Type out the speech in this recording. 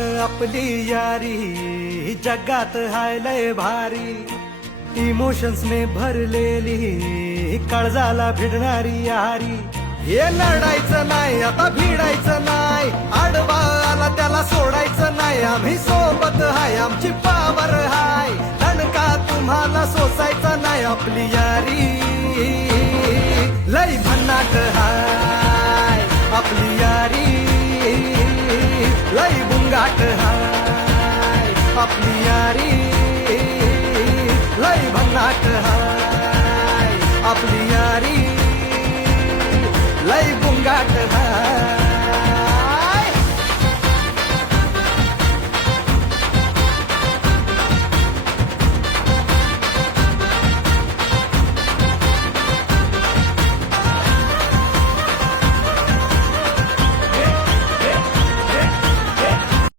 आपली यारी जगात हाय लय भारी, इमोशन्स ने भरलेली काळजाला भिडणारी यारी. हे लढायचं नाही आता भिडायचं नाही, आडवा आला त्याला सोडायचं नाही. आम्ही सोबत हाय आमची पावर हाय, दणका तुम्हाला सोसायचा नाही. आपली यारी लय भन्नाट हाय, आपली यारी लय बुंगाट हाय. आपली यारी लय भन्नाट हाय, आपली यारी लय बुंगाट हाय.